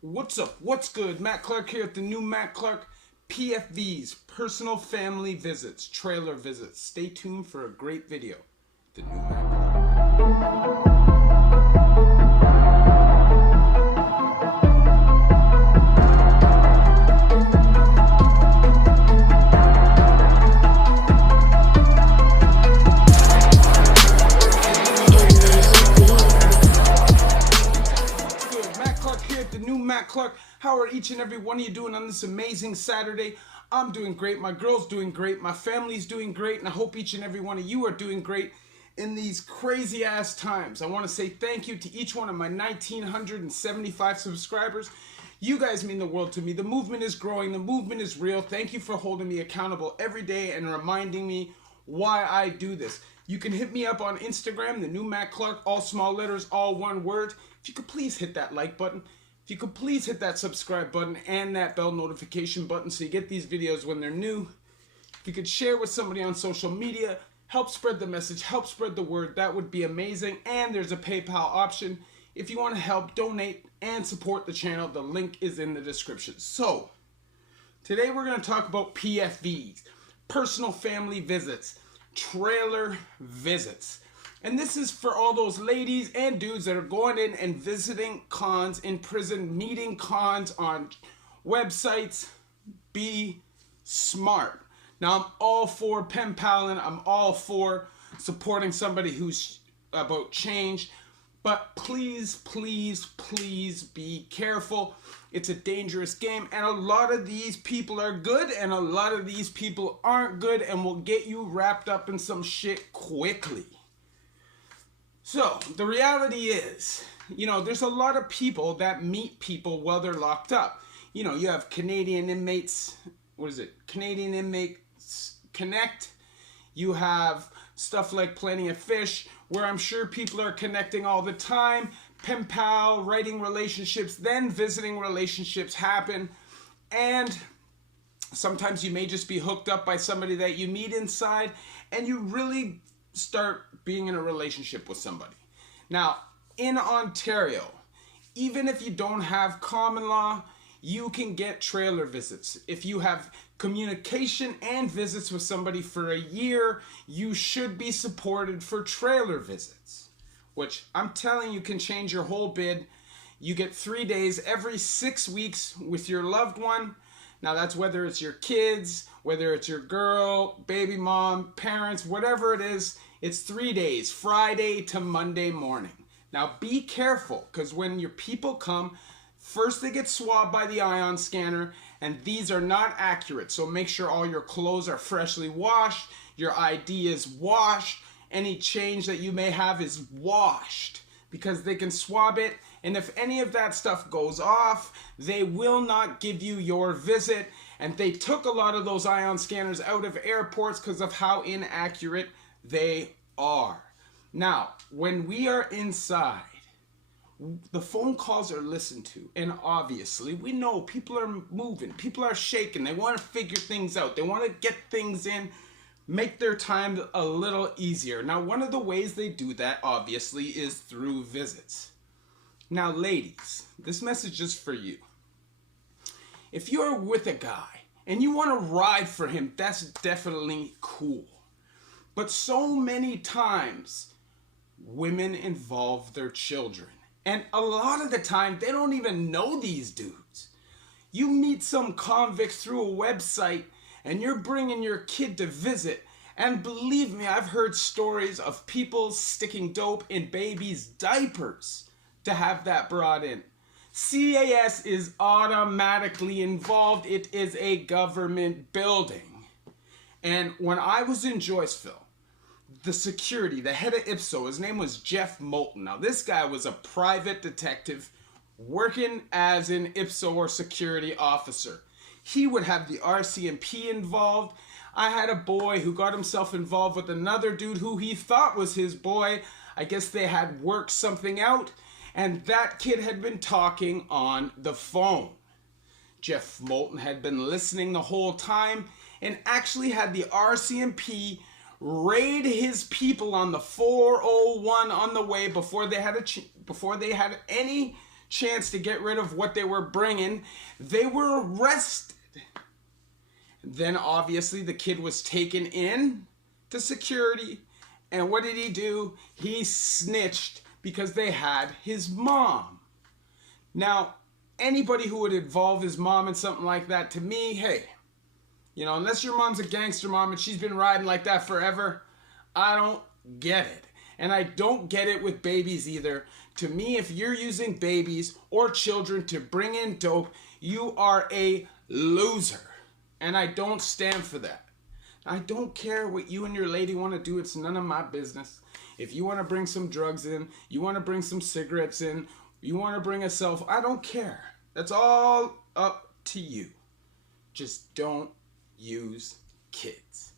What's up? What's good? Matt Clark here at the new Matt Clark. PFVs, personal family visits, trailer visits. Stay tuned for a great video. The new Matt Clark. Matt Clark. How are each and every one of you doing on this amazing Saturday? I'm doing great, my girl's doing great, my family's doing great, and I hope each and every one of you are doing great in these crazy ass times. I want to say thank you to each one of my 1,975 subscribers. You guys mean the world to me. The movement is growing, the movement is real. Thank you for holding me accountable every day and reminding me why I do this. You can hit me up on Instagram, the new Matt Clark, all small letters, all one word. If you could please hit that like button. If you could please hit that subscribe button and that bell notification button so you get these videos when they're new. If you could share with somebody on social media, help spread the message, help spread the word, that would be amazing. And there's a PayPal option if you want to help donate and support the channel. The link is in the description. So, today we're going to talk about PFVs, personal family visits, trailer visits. And this is for all those ladies and dudes that are going in and visiting cons in prison, meeting cons on websites. Be smart. Now, I'm all for pen paling. I'm all for supporting somebody who's about change. But please, please, please be careful. It's a dangerous game. And a lot of these people are good and a lot of these people aren't good and will get you wrapped up in some shit quickly. So, the reality is, there's a lot of people that meet people while they're locked up. You have Canadian inmates, Canadian Inmates Connect. You have stuff like Plenty of Fish, where I'm sure people are connecting all the time. Pen pal, writing relationships, then visiting relationships happen. And sometimes you may just be hooked up by somebody that you meet inside, and you really start being in a relationship with somebody. Now, in Ontario, even if you don't have common law, you can get trailer visits. If you have communication and visits with somebody for a year, you should be supported for trailer visits, which I'm telling you can change your whole bid. You get 3 days every 6 weeks with your loved one. Now that's whether it's your kids, whether it's your girl, baby mom, parents, whatever it is, it's 3 days, Friday to Monday morning. Now be careful, because when your people come, first they get swabbed by the ion scanner, and these are not accurate. So make sure all your clothes are freshly washed, your ID is washed, any change that you may have is washed, because they can swab it, and if any of that stuff goes off, they will not give you your visit. And they took a lot of those ion scanners out of airports because of how inaccurate they are. Now, when we are inside, the phone calls are listened to, and obviously we know people are moving, people are shaking, they want to figure things out, they want to get things in, make their time a little easier. Now, one of the ways they do that, obviously, is through visits. Now, ladies, this message is for you. If you're with a guy and you want to ride for him, that's definitely cool. But so many times, women involve their children. And a lot of the time, they don't even know these dudes. You meet some convicts through a website, and you're bringing your kid to visit. And believe me, I've heard stories of people sticking dope in babies' diapers to have that brought in. CAS is automatically involved. It is a government building. And when I was in Joyceville, the security, the head of IPSO, his name was Jeff Moulton. Now, this guy was a private detective working as an IPSO or security officer. He would have the RCMP involved. I had a boy who got himself involved with another dude who he thought was his boy. I guess they had worked something out, and that kid had been talking on the phone. Jeff Moulton had been listening the whole time and actually had the RCMP raid his people on the 401 on the way before they had any chance to get rid of what they were bringing, they were arrested. Then obviously the kid was taken in to security, and what did he do? He snitched because they had his mom. Now, anybody who would involve his mom in something like that, to me, hey, you know, unless your mom's a gangster mom and she's been riding like that forever, I don't get it. And I don't get it with babies either. To me, if you're using babies or children to bring in dope, you are a loser. And I don't stand for that. I don't care what you and your lady want to do. It's none of my business. If you want to bring some drugs in, you want to bring some cigarettes in, you want to bring a cell phone, I don't care. That's all up to you. Just don't use kids.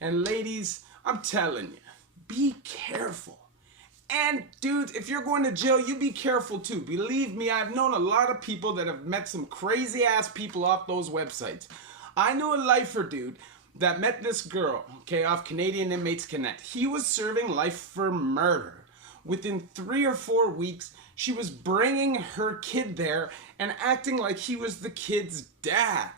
And ladies, I'm telling you, be careful. And dudes, if you're going to jail, you be careful too. Believe me, I've known a lot of people that have met some crazy ass people off those websites. I know a lifer dude that met this girl, okay, off Canadian Inmates Connect. He was serving life for murder. Within 3 or 4 weeks, she was bringing her kid there and acting like he was the kid's dad.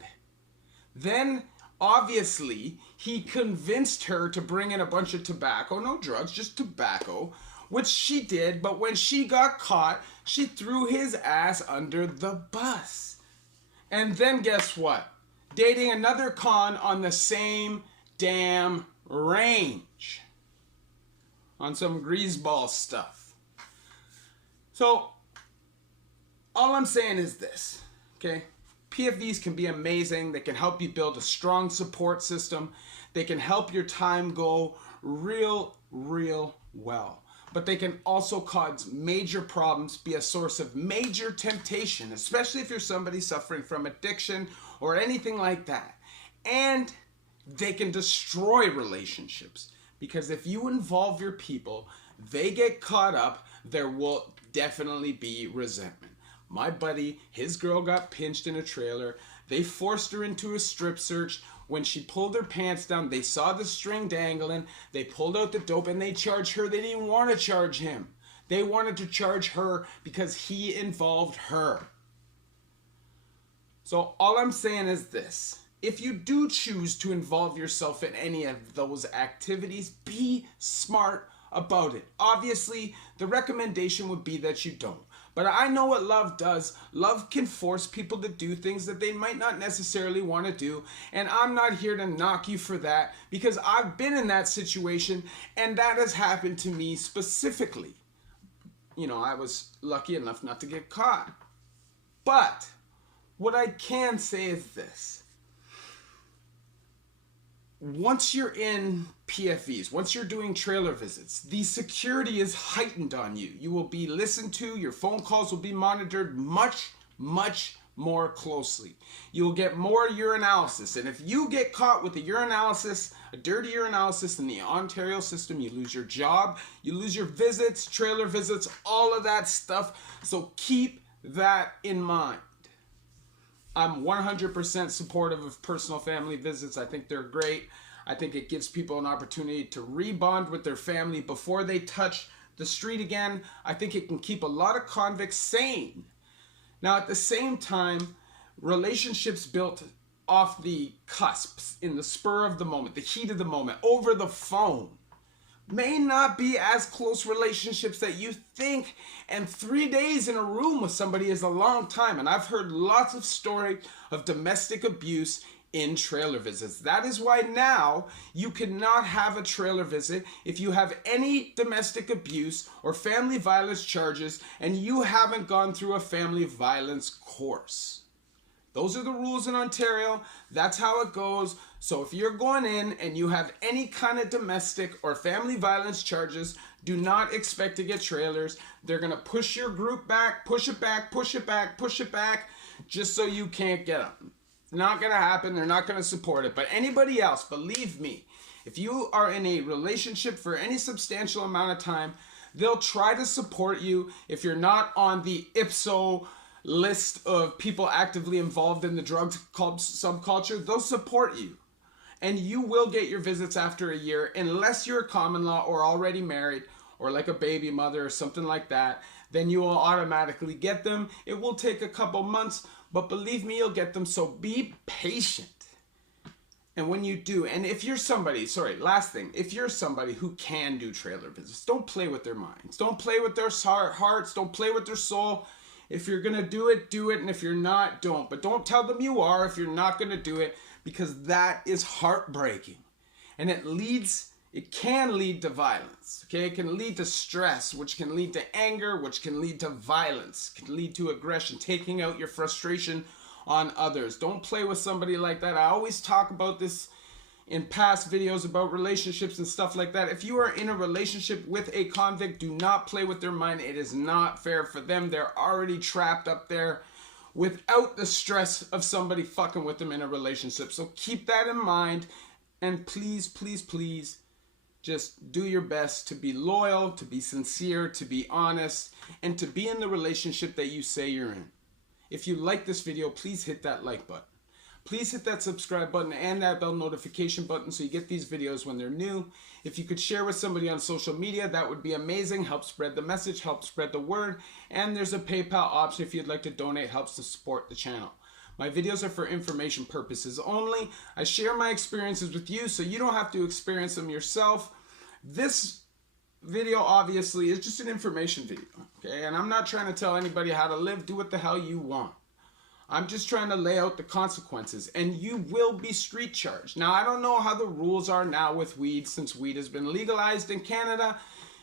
Then, obviously, he convinced her to bring in a bunch of tobacco, no drugs, just tobacco, which she did, but when she got caught, she threw his ass under the bus. And then guess what? Dating another con on the same damn range. On some greaseball stuff. So, all I'm saying is this, okay? PFVs can be amazing. They can help you build a strong support system. They can help your time go real well. But they can also cause major problems, be a source of major temptation, especially if you're somebody suffering from addiction or anything like that. And they can destroy relationships, because if you involve your people, they get caught up, there will definitely be resentment. My buddy, his girl got pinched in a trailer. They forced her into a strip search. When she pulled her pants down, they saw the string dangling. They pulled out the dope and they charged her. They didn't want to charge him. They wanted to charge her because he involved her. So all I'm saying is this. If you do choose to involve yourself in any of those activities, be smart about it. Obviously, the recommendation would be that you don't. But I know what love does. Love can force people to do things that they might not necessarily want to do. And I'm not here to knock you for that, because I've been in that situation and that has happened to me specifically. You know, I was lucky enough not to get caught. But what I can say is this. Once you're in PFVs, once you're doing trailer visits, the security is heightened on you. You will be listened to. Your phone calls will be monitored much more closely. You will get more urinalysis. And if you get caught with a urinalysis, a dirty urinalysis in the Ontario system, you lose your job, you lose your visits, trailer visits, all of that stuff. So keep that in mind. I'm 100% supportive of personal family visits. I think they're great. I think it gives people an opportunity to rebond with their family before they touch the street again. I think it can keep a lot of convicts sane. Now, at the same time, relationships built off the cusps, in the spur of the moment, the heat of the moment, over the phone, may not be as close relationships that you think, and 3 days in a room with somebody is a long time. And I've heard lots of stories of domestic abuse in trailer visits. That is why now you cannot have a trailer visit if you have any domestic abuse or family violence charges and you haven't gone through a family violence course. Those are the rules in Ontario. That's how it goes. So if you're going in and you have any kind of domestic or family violence charges, do not expect to get trailers. They're going to push your group back, push it back, push it back, push it back, just so you can't get them. It's not going to happen. They're not going to support it. But anybody else, believe me, if you are in a relationship for any substantial amount of time, they'll try to support you. If you're not on the IPSO list of people actively involved in the drugs subculture, they'll support you. And you will get your visits after a year, unless you're a common law or already married, or like a baby mother or something like that, then you will automatically get them. It will take a couple months, but believe me, you'll get them. So be patient. And when you do, and if you're somebody, last thing, if you're somebody who can do trailer business, don't play with their minds. Don't play with their hearts. Don't play with their soul. If you're going to do it, do it. And if you're not, don't. But don't tell them you are if you're not going to do it, because that is heartbreaking. And it can lead to violence. Okay? It can lead to stress, which can lead to anger, which can lead to violence, can lead to aggression, taking out your frustration on others. Don't play with somebody like that. I always talk about this in past videos about relationships and stuff like that. If you are in a relationship with a convict, do not play with their mind. It is not fair for them. They're already trapped up there without the stress of somebody fucking with them in a relationship. So keep that in mind, and please, please, please, just do your best to be loyal, to be sincere, to be honest, and to be in the relationship that you say you're in. If you like this video, please hit that like button. Please hit that subscribe button and that bell notification button so you get these videos when they're new. If you could share with somebody on social media, that would be amazing. Help spread the message, help spread the word. And there's a PayPal option if you'd like to donate. Helps to support the channel. My videos are for information purposes only. I share my experiences with you so you don't have to experience them yourself. This video obviously is just an information video, okay? And I'm not trying to tell anybody how to live. Do what the hell you want. I'm just trying to lay out the consequences, and you will be street charged. Now, I don't know how the rules are now with weed, since weed has been legalized in Canada.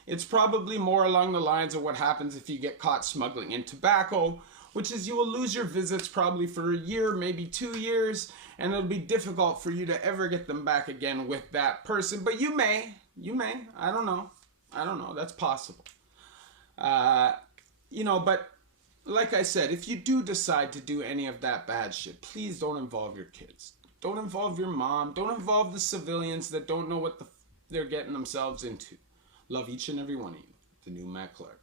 It's probably more along the lines of what happens if you get caught smuggling in tobacco, which is you will lose your visits probably for a year, maybe 2 years, and it'll be difficult for you to ever get them back again with that person. But you may, I don't know. That's possible. But like I said, if you do decide to do any of that bad shit, please don't involve your kids. Don't involve your mom. Don't involve the civilians that don't know what they're getting themselves into. Love each and every one of you. The new Matt Clark.